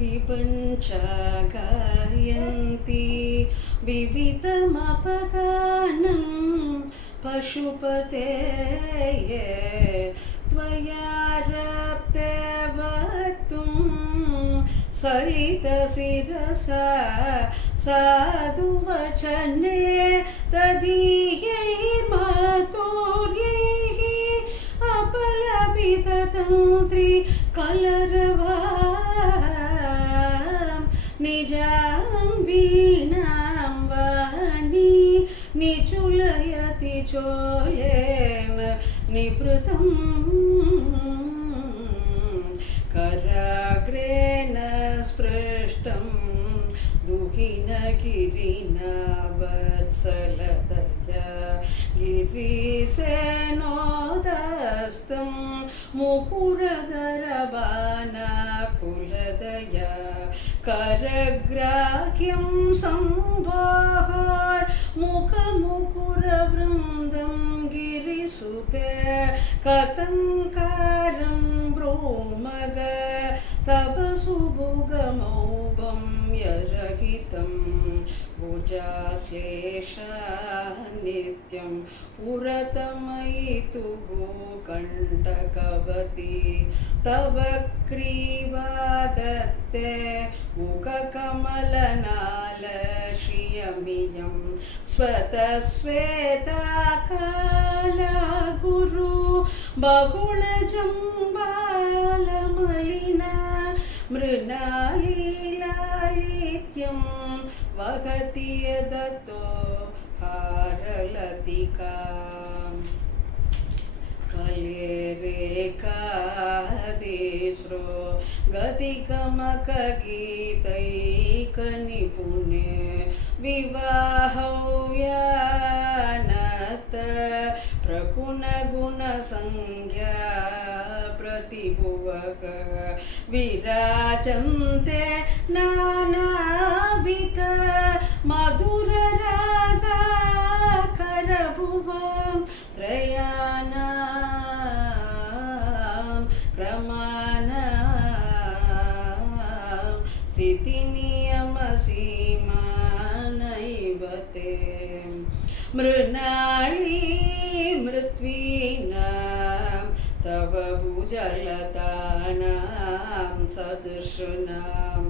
विपञ्च गायन्ति विविधमपदानं पशुपते त्वयारप्ते वक्तुं सलितशिरसा साधुवचने तदीयैर्माधुर्यैः अपलपिततन्त्री कलरवां निजां वीणां वाणी निचुलयति चोलेन निपृतम् कराग्रेण स्पृष्टं दुहिनगिरिना वत्सलतया गिरिसेनोदस्तं मुकुरधरबाणाकुलदया करग्राह्यं संवाहार्मुखमुकुरवृन्दं गिरिसुते कथङ्कारं ब्रूमग तव सुभुगमौभं यरहितं भुजाश्लेषा नित्यं पुरतमयि तु गोकण्ठकवती तव क्रीवादत्ते मुखकमलनालश्रियमियं स्वतस्वेताकाला गुरु बहुलजम्बालमलिना मृणालीलालित्यं वहति यदतो हारलतिका कलेरेकादेश्रो गतिकमकगीतैकनिपुणे विवाहव्यानत प्रकुणगुणसंज्ञा प्रतिभुवक विराजन्ते नानाविध मधुररागा करभुवं त्रयाणां क्रमाणां स्थितिनियमसीमा नैव ते मृणाली मृत्वीनां तव भुजलतानां सदृशनां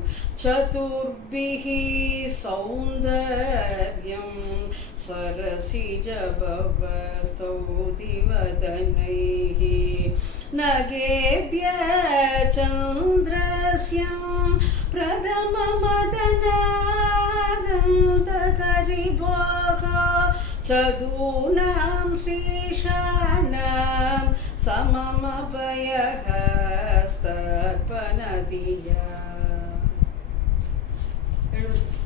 चतुर्भिः सौन्दर्यं सरसिजभवस्तौतिवदनैः नगेभ्यः चन्द्रस्यं प्रथममदनादन्तकरिभोः चदूनां श्रीशानां सममभयः स्तर्पणधिया